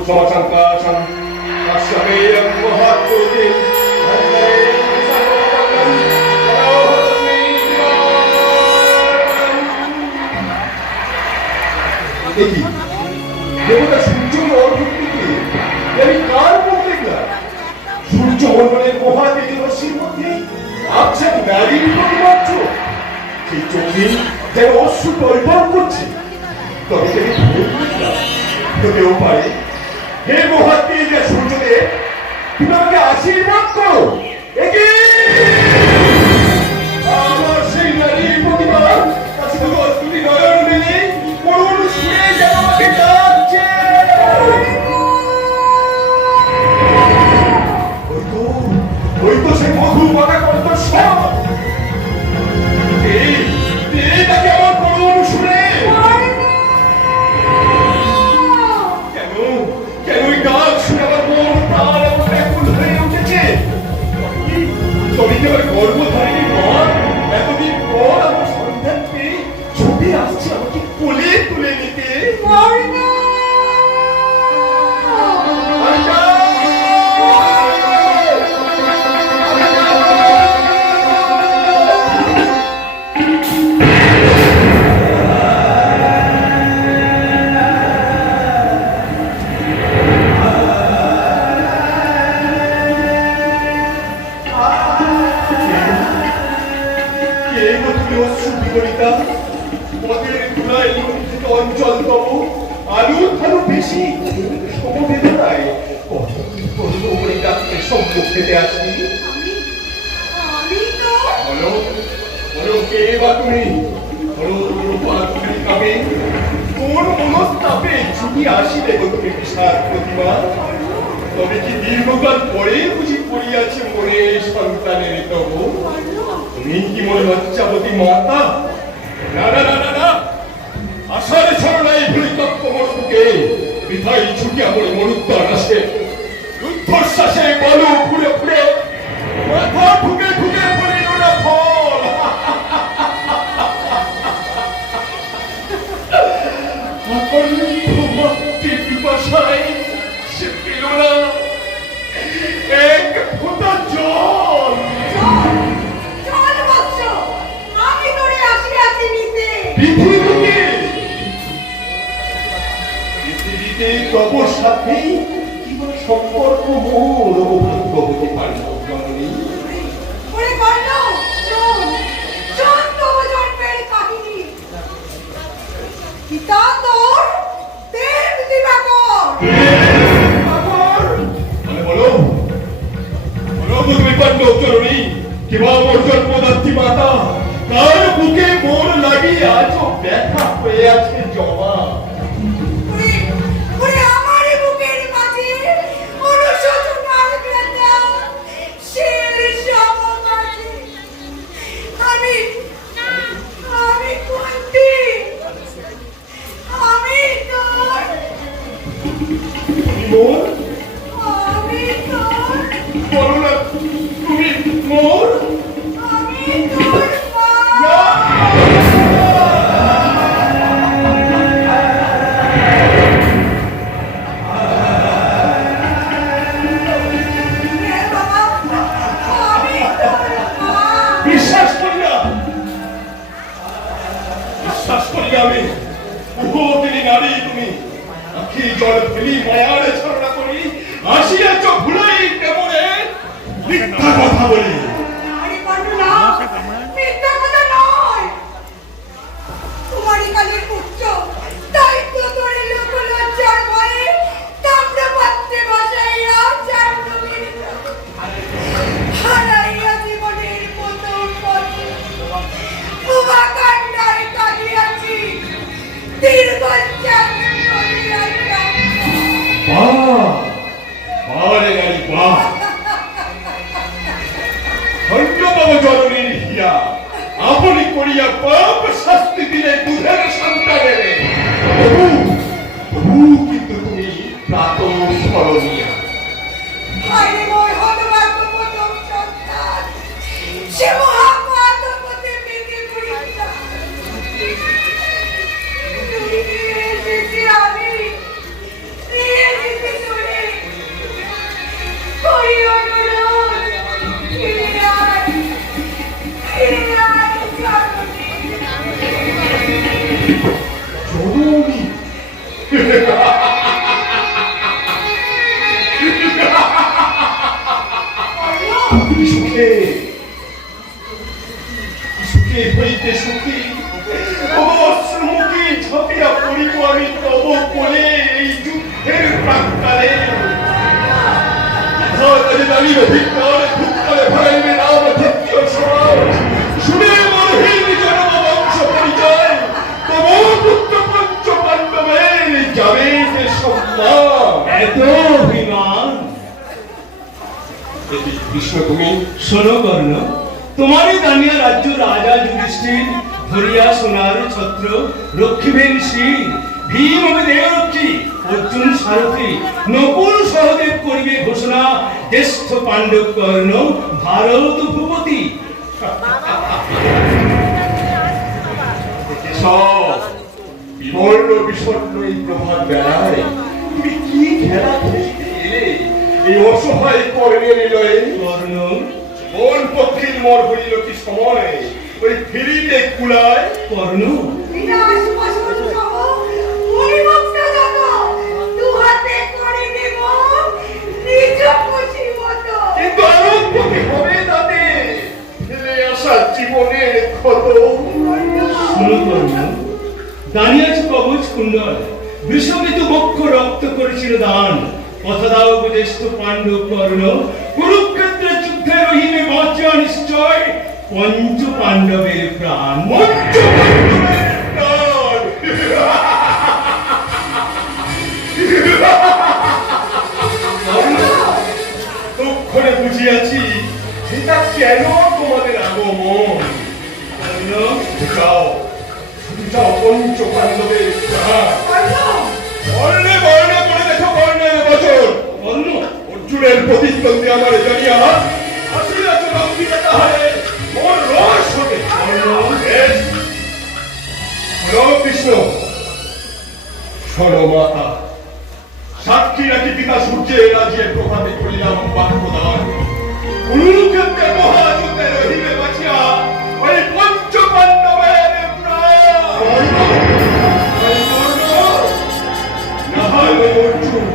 Samacangkasam Asyahiyam Mahatudin দেখি দেবতা সূর্য অর্ঘ্যকে আমি কার মধ্যে গেলাম সূর্য হরমনের মহা তেজস্বীর মধ্যে আচ্ছা নারীর প্রতিমাত্র সেই চোখে যেন অশ্রু টলটল করছে তবে আমি ভুল বুঝলাম হতেও পারে হে মহা তেজ সূর্যদেব তুমি আমাকে আশীর্বাদ করো একে আমার সেই নারীর প্রতিমা কাছে তুমি নয়ন মেলে করুণ সুরে যেন আমাকে ডাকছে ওই তো সেই মধু মাখা কণ্ঠস্বর তাকে আমার করুণ সুরে কেন কেন ওই ডাক শুনে আমার মন প্রাণ এবং ব্যাকুল হয়ে উঠেছে তবে কি আমার গর্ভধারিণী মা এতদিন পর আমার সন্তানকে ছুটে আসছে আমাকে কোলে তুলে নিতে অঞ্চলতম আলু থালু বেশি সমবেদনায় সম্মুখ পেতে আসি বলো বলো কে বা তুমি বলো রূপাধুরী কাবে কোন মনস্তাপে ছুটি আসিলে গো তুমি বিশাল প্রতিমা তবে কি দীর্ঘকাল পরে বুঝি পড়িয়াছে মনে সন্তানের তব তুমি কি মনে লজ্জাবতী মাতা না না না না না আষাঢ় ছড়াই ভূমিকম্প মরুকে বৃথাই ছুটি আমার মরুদ্বার আসে রুদ্ধশ্বাসে বলো ঘুরে ঘুরে মাথা ঠুকে ঠুকে পড়িল না ফল পিপাসায় সে পেল না এক ফোঁটা জল তবর সাথে কি কোনো সম্পর্ক মোর অভিজ্ঞ হতে পারে না জননী বলো বলো তুমি পাণ্ডব জননী কিংবা মোর জন্মদাত্রী মাতা তার বুকে মোর লাগিয়ে আজও ব্যথা হয়ে আছে জমা মোর আমি তোর বলো না তুমি মোর আমি তোর মা বিশ্বাস করি আমি উভতিনী নারী তুমি আখি জল ফেলি মায়ার ছড়া করি আসিয়া চোখ ভুলাই কেমনে মিথ্যা কথা বলি মিথ্যা কথা নয় তোমারই কালের পুত্র দায়িত্ব ধরে লোক লজ্জার ভয়ে তামরা পাত্রে বসাইয়া চার নবীর হারাইয়া জীবনের প্রথম পথে উমা কান্ডায় কাঁদিয়াছি দীর্ঘ সুখে সুখে হইতে সুখী অশ্রুমুখী ঝাঁপিয়া পড়িব আমি তব কোলে এই যুদ্ধের প্রাক্কালে দাঁড়িয়ে ভিক্ষার ভুক্তরে ভরাইবে নাম দ্বিতীয় সমাজ শুনে মরহীন জনম বংশ পরিচয় তব পুত্র পঞ্চ পাণ্ডবের যাবে যে সম্মান এত অভিমান। কৃষ্ণ তুমি শোনো কর্ণ, তোমারই দানিয়া রাজ্য রাজা যুধিষ্ঠির ধরিয়া সোনার ছত্র রক্ষিবেন শীল ভীম হবে দেবরক্ষী অর্জুন সারথী নকুল সহদেব করিবে ঘোষণা জ্যেষ্ঠ পাণ্ডব কর্ণ ভারত ভূপতি। বিবর্ণ বিষণ্ণ এই প্রভাত বেলায় তুমি কি খেলা খেলিতে এলে এই অসহায় কর্ণের হৃদয়ে? কর্ণ মন পক্ষীর মর হইল কি সময় ওই ফিরিতে কুলায়? কর্ণ বিনাশ বসন সহ মণিমুক্ত যত দুহাতে করে দেব নিজ খুশি মতো। কিন্তু আরম্ভ কি হবে তাতে ফেলে আসা জীবনের ক্ষত? শোনো কর্ণ, দাঁড়িয়ে আছে কবচ কুণ্ডল বৃষকেতু বক্ষ রক্ত করেছিল দান কথা দাও জ্যেষ্ঠ পাণ্ডব কর্ণ কুরুক্ষেত্রের যুদ্ধে রহিমে বাঁচিয়া নিশ্চয় পঞ্চ পাণ্ডবের প্রাণ। মঞ্চ পাণ্ডবের প্রাণ! তক্ষণে বুঝিয়াছি এটা কেন তোমাদের আগমন। কর্ণ যাও যাও পঞ্চ পাণ্ডবের প্রাণ। কর্ণ, বর্ণে বর্ণে করে দেখো বর্ণের বচন। কর্ণ অর্জুনের প্রতিদ্বন্দ্বী আমার জানিয়া আসিয়াছ রক্ষিতে তাহারে মোর রস হবে। বেশ। শোনো কৃষ্ণ, শোনো মাতা, সাক্ষী রাখি পিতা সূর্যের রাজ্যে প্রভাতে করিলাম বাক্যদান কুরুক্ষেত্রে মহাযুদ্ধে রহিবে বাঁচিয়া ওই পঞ্চ পাণ্ডবের প্রাণ। নাহায় ওই অর্জুন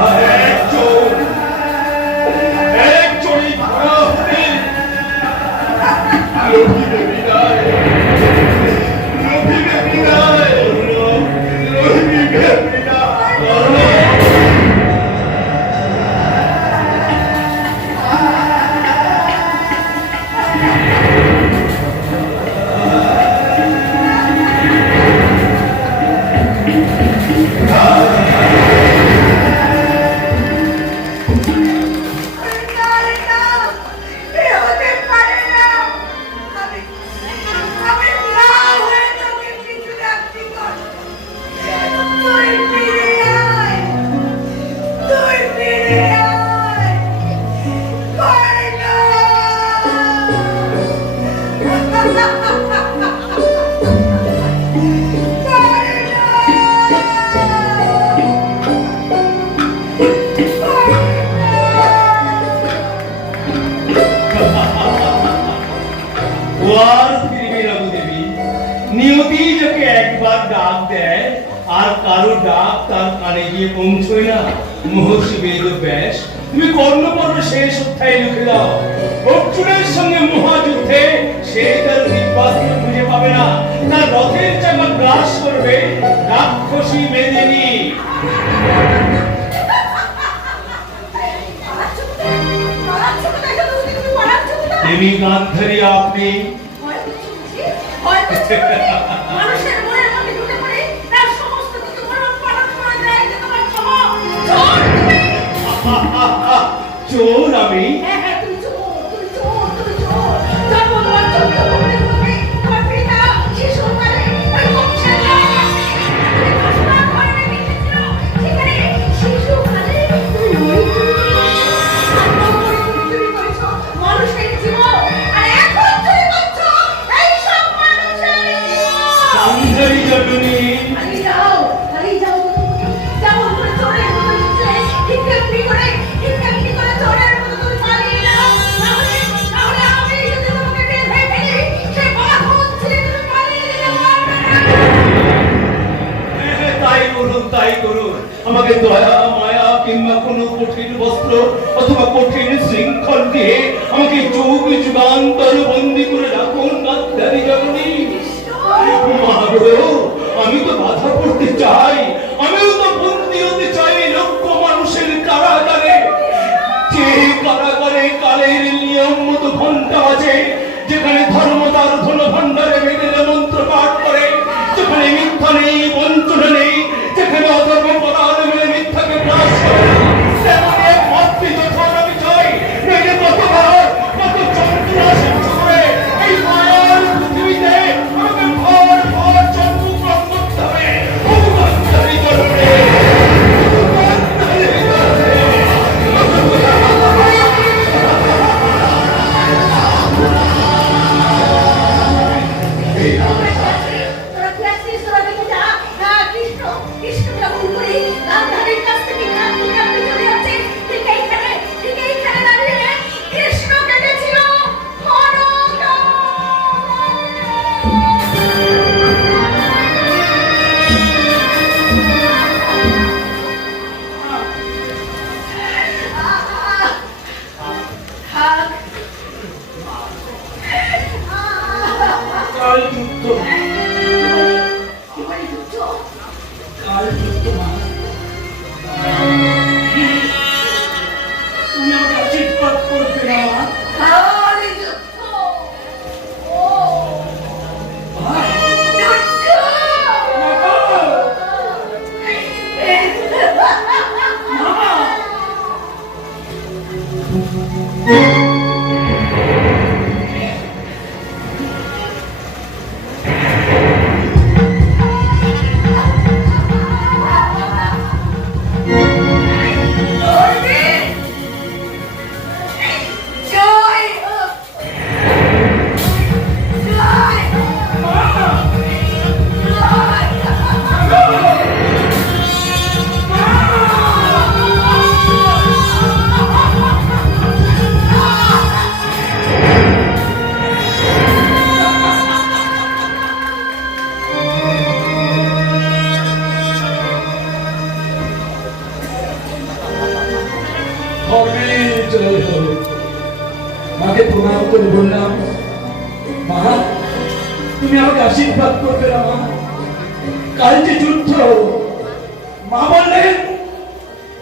আর একজনই ধরা হতে লোভিবে বিদায়, লোভিবে বিদায়, লোভিবে বিদায়। নিয়তি যাকে একবার ডাক দেয় আর কারো ডাক তার কানে গিয়ে পৌঁছয় না। মহর্ষি বেদ ব্যাস তুমি কর্ণপর্ব শেষ অধ্যায়ে লিখে দাও অর্জুনের সঙ্গে মহাযুদ্ধে সে তার নির্বাচন খুঁজে পাবে না, তার রথের চাকা গ্রাস করবে রাক্ষসী মেদিনী। দেবী গান্ধারী আপনি মানুষের মনের মধ্যে ঢুকে পড়ে তার সমস্ত কিছু মরণ পালন করা যায় যে তোমার চোর আমি? হ্যাঁ হ্যাঁ তুমি চোর, তুমি চোর, তুমি চোর। জন্ম তোমার 14 বছরের মধ্যে তোমার পিতা শিশুকালে ওই বংশের লোক তুমি ঘোষণা করে রেখেছিল সেখানে শিশুকালে তুমি ওই চুরি করেছো মানুষের জীবন আর এখন চুরি করছো এইসব মানুষের জীবন। গান্ধারী জননী পালিয়ে যাও যেমন করে চোরের মতো লুকিয়ে ভিক্ষাবৃত্তি করে চোরের মতো তুমি করুন তাই করুন, আমাকে দয়া মায়া কিংবা কোনো কঠিন বস্ত্র অথবা কঠিন শৃঙ্খল দিয়ে আমাকে যুগ যুগান্তর বন্দি করে রাখুন গান্ধারী জননী। মা গো, আমি তো বাধা পড়তে চাই, আমিও তো বন্দি হতে চাই লক্ষ মানুষের কারাগারে, যে কারাগারে কালের নিয়ম মতো ঘন্টা বাজে, যেখানে ধর্মদার ধন ভান্ডারে বেদের মন্ত্র পাঠ করে, যেখানে মিথ্যা নেই বঞ্চনা নেই, যেখানে অধর্ম পরাধ মেলে মিথ্যাকে গ্রাস করে না, তেমনি এক মাতৃযথন আমি চাই। নইলে কতবার কত যন্ত্রণা সহ্য করে এই মায়ার পৃথিবীতে আমাকে ভর ভর জন্মগ্রহণ করতে হবে। ও গান্ধারী জননী, ও গান্ধারী জননী। তোরা কি আসছিস? তোরা দেখে যা। হ্যাঁ, কৃষ্ণ কেমন করে গান্ধারীর কাছ থেকে কাঁদতে কাঁদতে চলে যাচ্ছে। ঠিক এইখানে দাঁড়িয়ে কৃষ্ণ কেঁদেছিল কাল যুদ্ধ, কাল যুদ্ধ মা। তুমি আমাকে আশীর্বাদ করবে না মা? মাকে প্রণাম করে বললাম, মা তুমি আমাকে আশীর্বাদ করবে না মা? কাল যে যুদ্ধ, মা বললেন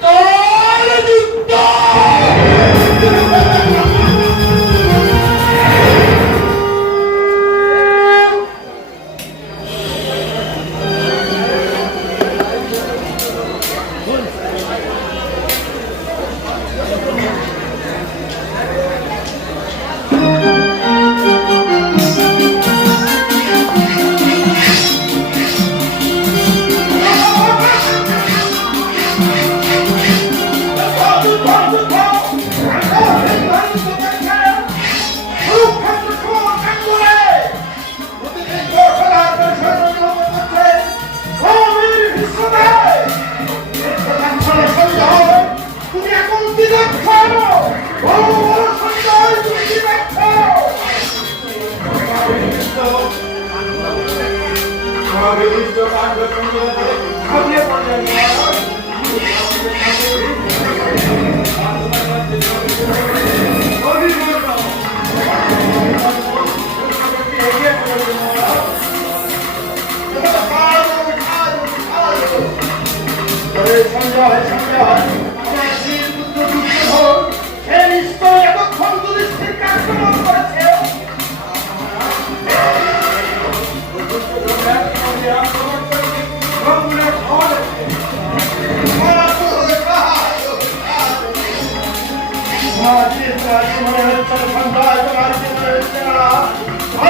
কাল যুদ্ধ।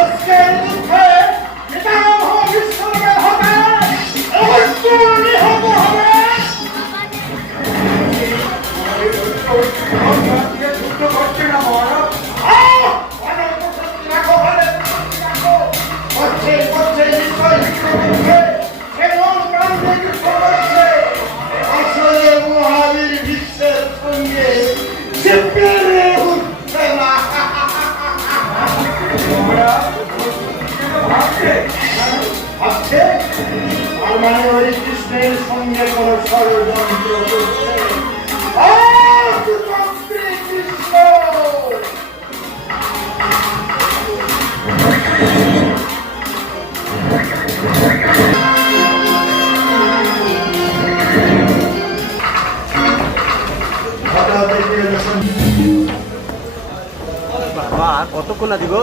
করছে নিজের সঙ্গে কোনো ষড়যন্ত্র করছে। কৃষ্ণ বাবা কতক্ষণ না দিব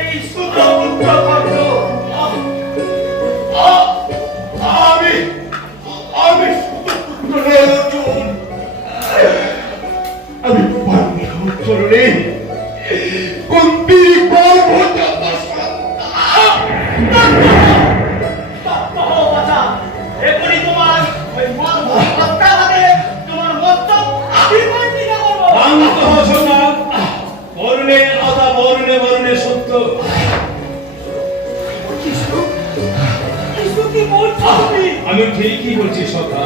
এই শুক্র উচ্চকণ্ঠ আমি আমি অর্জুন আমি চরণে কুন্তির গর্ভজাত সন্তান শান্ত হও সোনা। বর্ণে কথা বর্ণে বর্ণে সত্য। আমি ঠিকই বলছি সখা।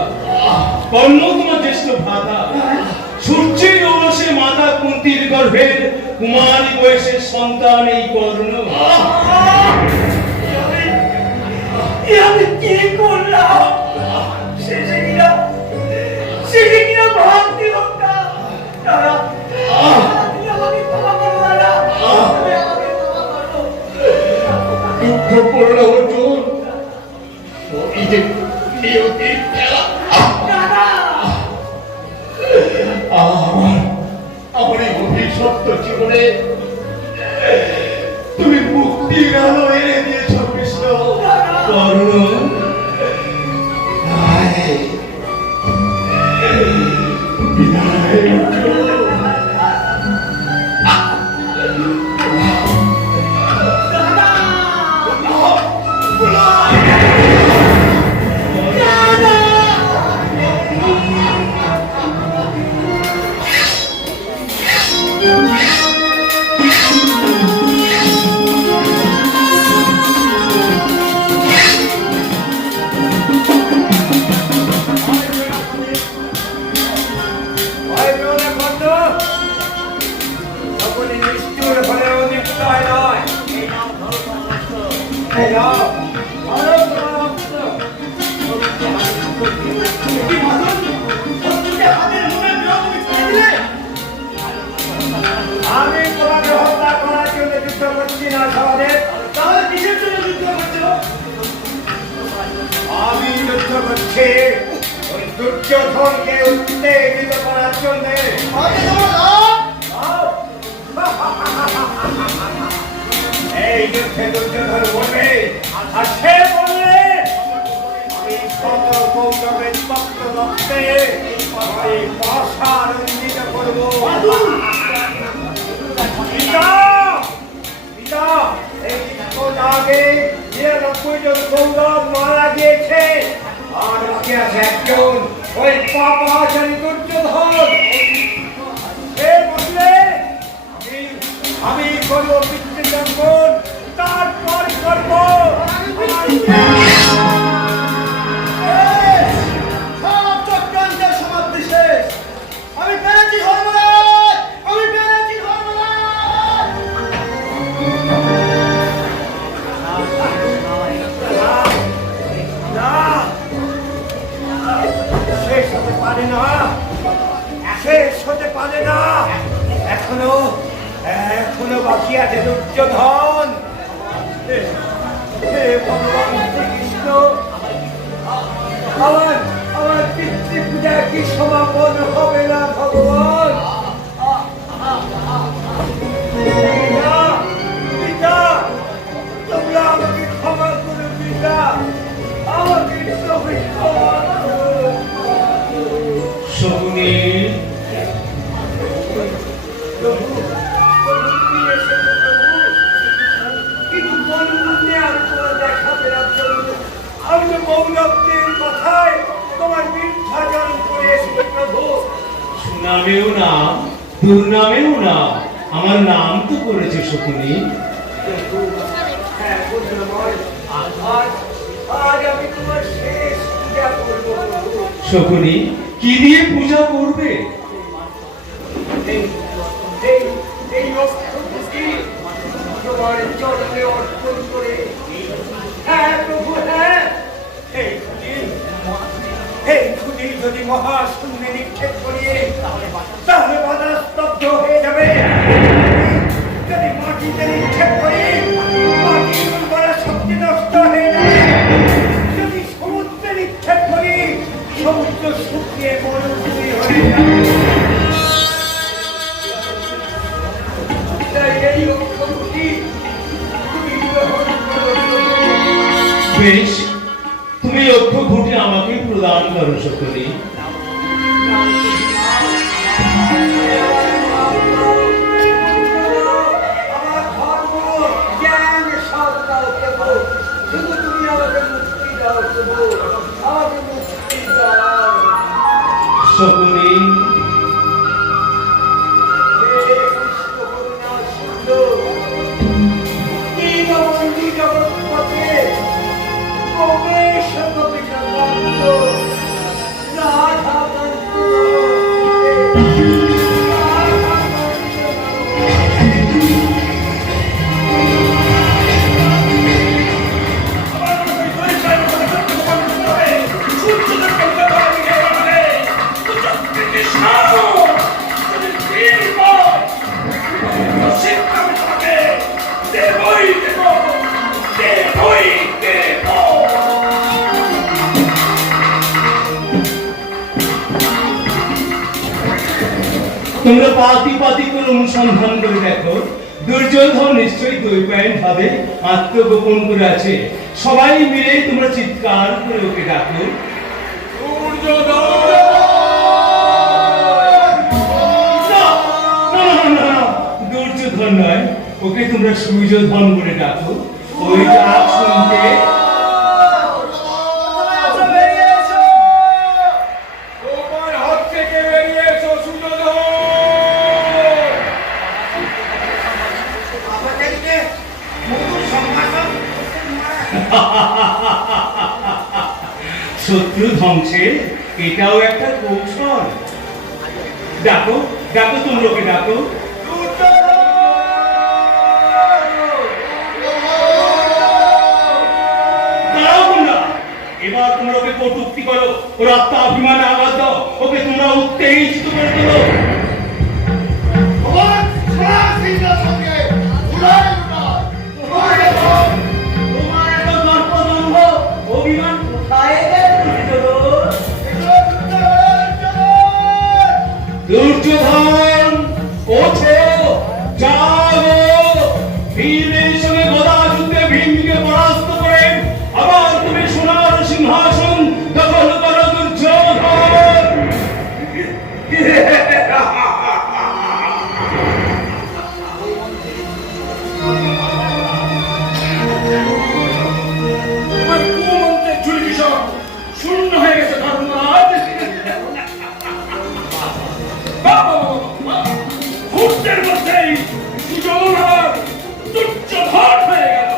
কর্ণ তোমার জ্যেষ্ঠ ভ্রাতা, সূর্যের ঔরসে মাতা কুন্তির গর্ভের কুমারী বয়সের সন্তান এই কর্ণ। আমি কি করলাম? শেষে কিনা ভক্তি হত্যা। তারা তুমি আমাকে ক্ষমা করো দাদা, তুমি আমাকে ক্ষমা করো। দুঃখ পড়ল অর্জুন, এই যে নিয়তির খেলা। দাদা আমার এই অভিশপ্ত জীবনে তুমি মুক্তির আলো এনে দিয়েছ কৃষ্ণ। কর্ণ বিদায় অর্জুন। আমি তোমাকে হত্যা করার জন্য যুদ্ধ করছি না সহদেব। তাহলে কিসের জন্য যুদ্ধ করছো? আমি যুদ্ধ করছি ওই দুর্যোধনকে উত্তেজিত করার জন্য। এই যুদ্ধে দুর্যোধন বলবে, আর সে বললে আমি শত কৌরবের তপ্ত রক্তে ওই পাশা রঞ্জিত করবো। পিতা পিতা এই আগে ৯৯ জন কৌরব মারা গিয়েছে, আর বাকি আছে একজন, ওই পাপাচারী দুর্যোধন। সে বললে আমি করবো পিতৃদর্পণ, তারপর করবো সব চক্রান্তের সমাপ্তি শেষ। আমি পেরেছি ধর্মরাজ, আমি পেরেছি ধর্মরাজ। না, শেষ হতে পারে না, শেষ হতে পারে না। এখনো বাকি আছে দুর্যোধন। হে ভগবান শ্রীকৃষ্ণ, আমার পিতৃ পূজা কি সমাপন হবে না ভগবান? পিতা, পিতা, তোমরা আমাকে ক্ষমা করো পিতা, আমাকে ক্ষমা করো। শকুনি কিন্তু বন্ধুকে আর তোমার দেখাবে না প্রভু। আমি তো মৌলবদের কথায় তোমার মিথ্যাচারণ করে এসেছি প্রভু। সুনামেও না দুর্নামেও না, আমার নাম তো করেছে শকুনি। হ্যাঁ বন্ধুময়, আজ আমি তোমার শেষ পূজা করবো প্রভু। শকুনি কি দিয়ে পূজা করবে? এই অস্ত্র তোমার চরণে অর্পণ করে। হ্যাঁ প্রভু, হ্যাঁ, এই খুঁটি যদি মহাশূন্যে নিক্ষেপ করি তাহলে বাধা স্তব্ধ হয়ে যাবে। যদি মাটিতে নিক্ষেপ করি মাটির উর্বরা শক্তি নষ্ট হয়ে যাবে। যদি সমুদ্রে নিক্ষেপ করি সমুদ্র শুকিয়ে মরুভূমি হয়ে যাবে। তাই এই লক্ষ্যটি তুমি গ্রহণ করো। বেশ, তুমি লক্ষ্য ঘুটে আমাকে প্রদান করো সকলে। আমার ধর্ম জ্ঞান সব দাও প্রভু, শুধু তুমি আমাকে মুক্তি দাও প্রভু, আমাকে মুক্তি দাও। সকলে হে কৃষ্ণ করুণা সিন্ধু, দীনবন্ধু জগৎপতে গোপেশ গোপীনাথ রাধাকান্ত তোমরা পাতি পাতি করে অনুসন্ধান করে দেখো, দুর্যোধন নিশ্চয়ই দুই প্যান্ট ভাবে আত্মগোপন করে আছে। সবাই মিলে তোমরা চিৎকার করে ওকে ডাকো, দুর্যোধন নয়, ওকে তোমরা সুযোধন করে ডাকো। ওই ডাক শুনতে তোমার হাত থেকে বেরিয়ে এসো সুযোধন। আমাদেরকে মধুর সম্ভাষণ শত্রু ধ্বংসের এটাও একটা কৌশল। ডাকো ডাকো, তোমরা ওকে ডাকো। দাঁড়াও না, এবার তোমরা ওকে কটূক্তি করো, ওর আত্মা অভিমানে আঘাত দাও, ওকে তোমরা উত্তেজিত করে তোলো। তোমার এত দর্পদম্ভ অভিমান কোথায় দুর্যোধন? ওঠো, জাগো, ভীমের সঙ্গে গদা যুদ্ধে ভীমকে পরাস্ত করে আবার তুমি সোনার সিংহাসন দখল করো দুর্যোধন। তোমার কুমন্ত্রের ঝুলি সব শূন্য হয়ে গেছে ধর্মরাজ। মুহূর্তের মধ্যেই সুযোধন আর দুর্যোধন হয়ে গেল।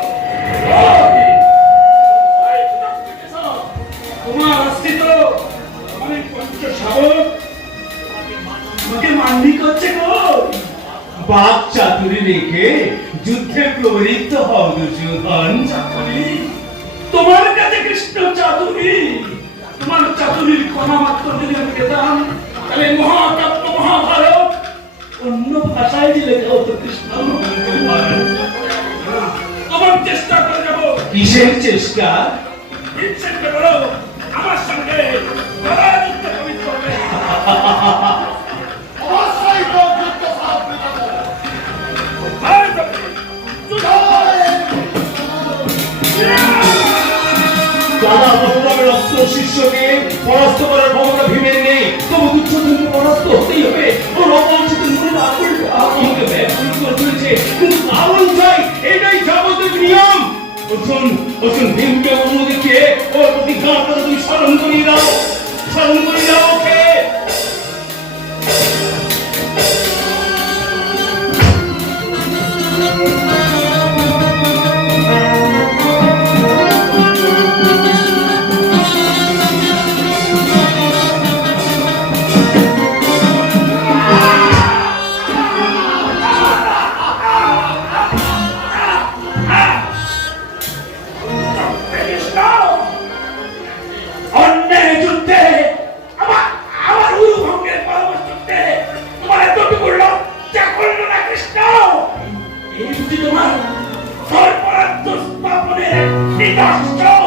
তোমার অস্তিত্ব মানে পঞ্চ শাবক তোমাকে মান্ডি করছে গো। বাক চাতুরি রেখে যুদ্ধে প্রবৃত্ত হও দুর্যোধন। চাতুরি? তোমার কাছে কৃষ্ণ চাতুরি? তোমার চাতুরির কণা মাত্র যদি আমি পেতাম তাহলে মহাকাব্য মহাভারত অন্য ভাষায় যে লেখা হতো কৃষ্ণ। তোমার চেষ্টা করে যাবো। কিসের চেষ্টা? ইচ্ছেকে বলো আমার সঙ্গে গদা যুদ্ধে পবিত্র হবে। আর তবে দাদা বলরামের অস্ত্র শিষ্যকে পরাস্ত করার ক্ষমতা ভীমের নেই, তবু দুর্যোধনকে পরাস্ত হতেই হবে। ওর অপরিচিত মনের আমাকে ব্যাকুল করে তুলেছে, কিন্তু কারণ চাই, এটাই যাবতীয় নিয়ম। অর্জুন অর্জুন ভীমকে অন্যদিকে ওর প্রতিজ্ঞার কথা তুমি স্মরণ করিয়ে দাও, স্মরণ করিয়ে দাও ওকে। আপনি দর্শন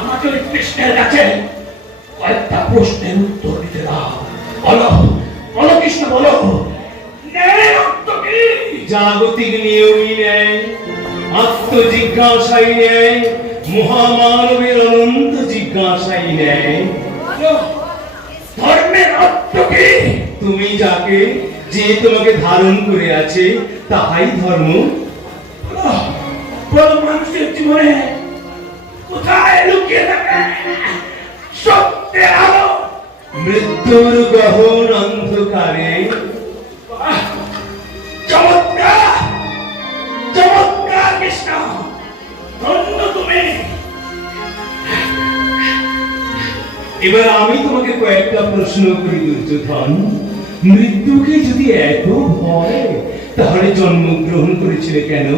আমাকে ওই কৃষ্ণের কাছে কয়েকটা প্রশ্নের উত্তর দিতে দাও। বলো বলো কৃষ্ণ বলো, ন্যায়ের অর্থ কি? জাগতিক নিয়মই নেয়, আত্মজিজ্ঞাসাই নেয়, মহামানবের অনন্ত জিজ্ঞাসাই নেয়। ধর্মের অর্থ কি? তুমি যাকে, যে তোমাকে ধারণ করে আছে, তাহাই ধর্ম। বলো মানুষের জীবনে কোথায় লুকিয়ে থাকে সত্যের আলো? মৃত্যুর গহন অন্ধকারে। চমৎকার চমৎকার কৃষ্ণ, ধন্য তুমি। এবার আমি তোমাকে কয়েকটা প্রশ্ন করি দুর্যোধন। মৃত্যুকে যদি এত ভয়, তাহলে জন্মগ্রহণ করেছিলে কেন?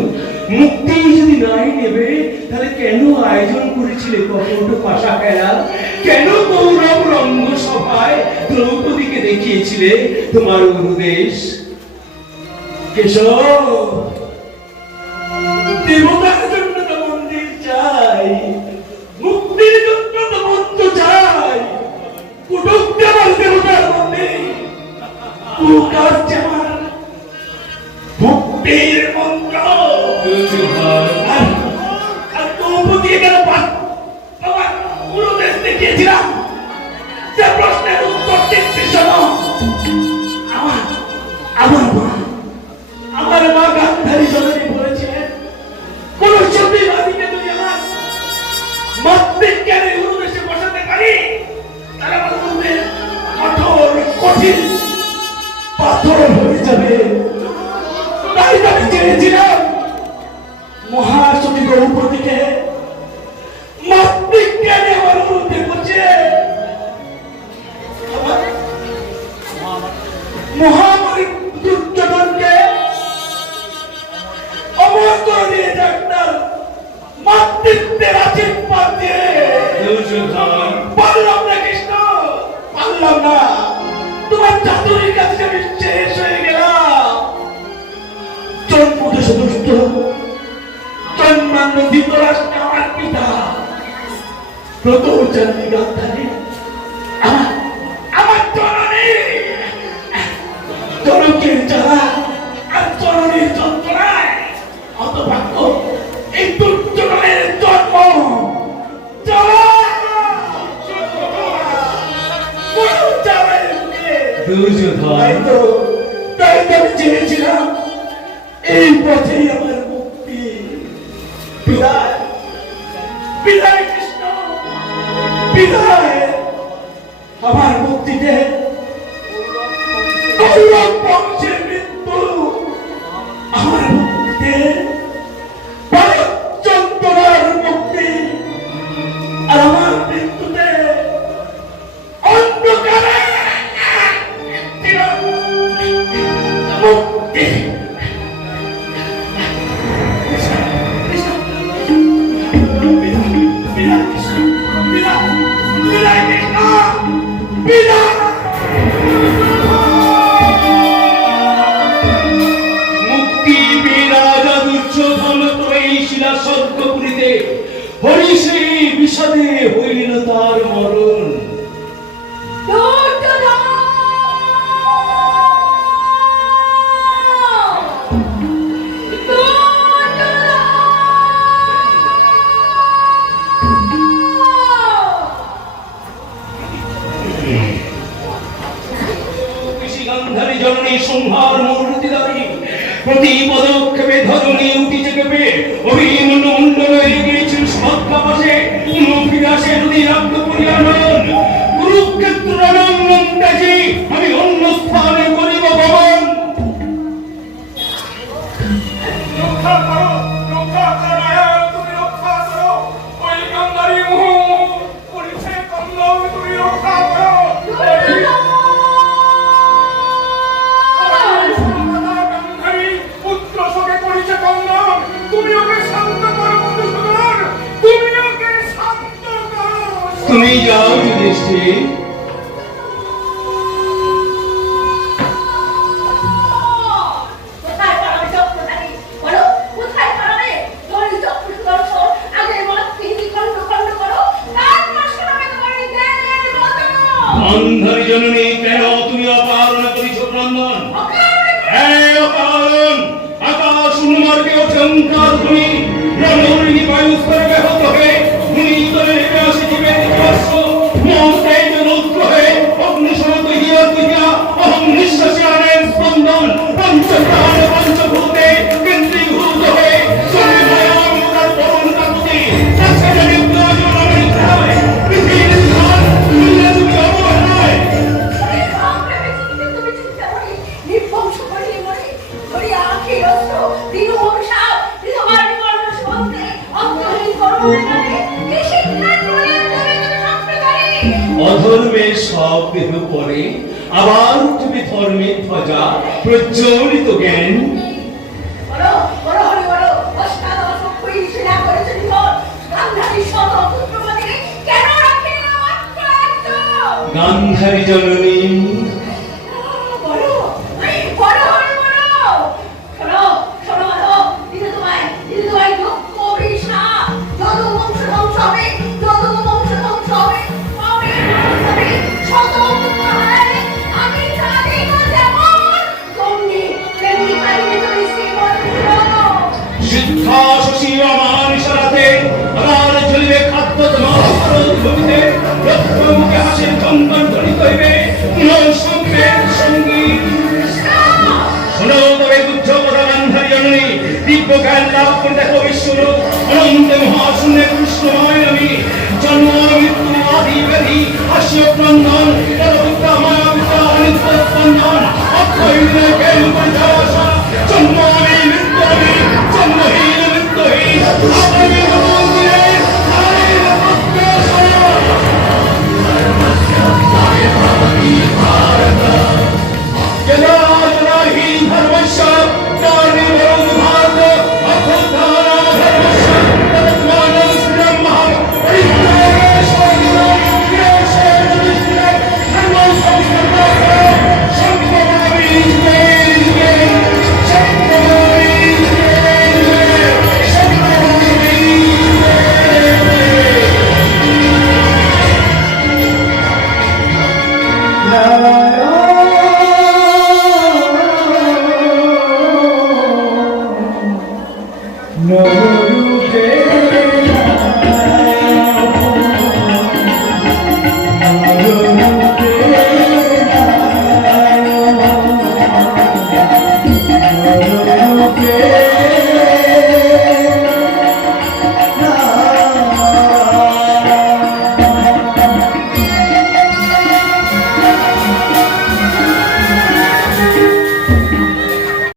মুক্তি যদি নাই নেবে, তাহলে কেন আয়োজন করেছিলে কপট পাশা খেলা? কেন কৌরব রঙ্গসভায় দ্রৌপদীকে দেখিয়েছিলে তোমার উপদেশ? কেশব, দেবতার জন্য তো মন্দির চাই, মুক্তির জন্য তো মন্ত্র চাই। কুটুককে আমার দেবতার মন্দির, কুকার যেমন মুক্তির মন্ত্র। আর দ্রৌপদী কেন আমার উপদেশ দেখিয়েছিলাম, যে প্রশ্নের উত্তর দিচ্ছি শোনো। আমার মা গান্ধারী জননী বলেছিলেন, কোন সতীবাদীকে যদি আমার মাতৃজ্ঞানের অনুদেশে বসাতে পারি, তাহলে আমার মধ্যে কঠোর কঠিন পাথর হয়ে যাবে। তাই আমি চেয়েছিলাম মহাসতী দ্রৌপদীকে মাতৃজ্ঞানে আমার অনুদেশে বসে মহামারী দুর্যোধনকে অমর করে দিয়ে ডাক্তার মাতৃত্বের আশীর্বাদ দিয়ে। দুর্যোধন, পারলাম না কৃষ্ণ, পারলাম না। তোমার চাতুরীর কাছে আমি শেষ হয়ে গেলাম। জন্মদেশ দুষ্ট জন্মান্য ধৃতরাষ্ট্র আমার পিতা, প্রতোচন্দ্রী গান্ধারী আমার জননী। জনকের জ্বালা আর জননীর যন্ত্রণায় হতভাগ্য এই দুর্যোধনের জন্ম। দুর্যোধন, তাই তো আমি চেয়েছিলাম এই পথেই আমার মুক্তি। বিদায় বিদায় কৃষ্ণ, বিদায়। আমার মুক্তিতে কৌরব বংশের মৃত্যু, আমার মুক্তিতে ভারত যন্ত্রণার মুক্তি, আর আমার মৃত্যুতে অন্ধকারে মুক্তি। মুক্তি পেয়ে রাজা দুর্যোধন তো এই শিলা স্বর্গপুরীতে হরিষে বিষাদে হইল তার মরণ। গান্ধারী জননী সংহার মূর্তি দাবি, প্রতি পদক্ষেপে ধরণী উঠি চেপে অভিমন্যু মন্ডল এগিয়েছিল সৎকা পাশে। কোন ফিরাসে নদী রক্ত পরিয়ানন, কুরুক্ষেত্র রণাঙ্গনটাজি আমি অন্য স্থানে করিব ভবন। রক্ষা করো, রক্ষা করো নারায়ণ, তুমি রক্ষা করো। ওই গান্ধারী মোহ করিছে কন্দল, তুমি রক্ষা করো। গান্ধারী তুমি যাও যুধিষ্ঠির। কোথায় পালাবে চক্রধারী? বলো, কোথায় পালাবে? ধরি চক্র সুদর্শন, আগে মাছ তিনটি খণ্ড খণ্ড করো, তারপর শোনাবে তোমার এই জ্ঞানের বচন। গান্ধারী জননী, কেন তুমি অপহরণ করিছ ক্রন্দন? এই অপহরণ! আকাশ উন্মার্গে ওঠে ওঙ্কার ধ্বনি, রণহরিণী বায়ুস্তরে ব্যাহত হয়ে ভূমিতলে নেমে আসে জীবের দিবর্ষ, মন তেজ রৌদ্র হয়ে অগ্নিসমত হিয়া তুহিয়া অহং নিঃশ্বাসে আনেন স্পন্দন, পঞ্চপ্রাণ পঞ্চভূতে কেন্দ্রীভূত হয়ে চলে ভয়াবতার পরণ কাকুতি, কাছে জানি প্রয়োজন অনেক হয়, পৃথিবীর স্থান তুললে তুমি অবহেলায়। এই ভাবনা পৃথিবীতে তুমি চিন্তা করি, নির্বংশ করিয়ে মরে, ধরি আখির অস্ত্র, দৃঢ় অভিশাপ, তোমার বিবর্ণ সুগন্ধে, অন্তহীন করুণে নামে, কি শিক্ষা প্রয়োগ করে তুমি চক্রধারী? অধর্মের সব দেহ পরে আবার উঠবে ধর্মের ধ্বজা, প্রজ্বলিত জ্ঞান। বলো, বলো হরি বলো, অষ্টাদশ অক্ষয়ী সেনা করেছে নিধন, গান্ধারী শত পুত্রবধূকে কেন রাখেন না মাত্র একজন? গান্ধারী জননী, বলো, বলো হরি বলো। শোনো, শোনো বলো, দিদি তোমায় দুঃখ অভিশাপ, যত বংশ ধ্বংস হবে, যত বংশ ধ্বংস হবে, কবে ধ্বংস হবে, শত পুত্র হারালে আমি জানিব যেমন, তেমনি তেমনি পাইবে তুমি শ্রীমন্দির। শিক্ষা শশী আমার ইশারাতে আবার চলিবে খাদ্য তোমার ভারত ভূমিতে, রক্ত মুখে হাসির কঙ্কন ধ্বনিত হইবে সঙ্গের সঙ্গীত। শোনো তবে বুদ্ধ কথা গান্ধারী জননী, দিব্য জ্ঞান লাভ করে দেখো বিশ্বর অনন্ত মহাশূন্যে কৃষ্ণময় আমি, জন্ম মৃত্যু আদি ব্যাধি হাস্য ক্রন্দন, পরবর্তী মায়া পিতা অনিত্য স্পন্দন, অক্ষয় জ্ঞান করে যাওয়া আসা, জন্ম আমি মৃত্যু আমি, জন্মহীন মৃত্যুহীন আপনি মন্দিরে নারীর প্রত্যাশা। জনাজনাহীন ধর্মস্য কার্নিবরং ভারত অভ্যুত্থানা ধর্মস্য তদত্মাनं শ্রীরামঃ পরিত্রাণায় দেশে যুধিষ্ঠিরে ধর্মং সংস্কৃতং সংগ্রামী যুগে যুগে সংগ্রামী যুগে যুগে সংগ্রামী No.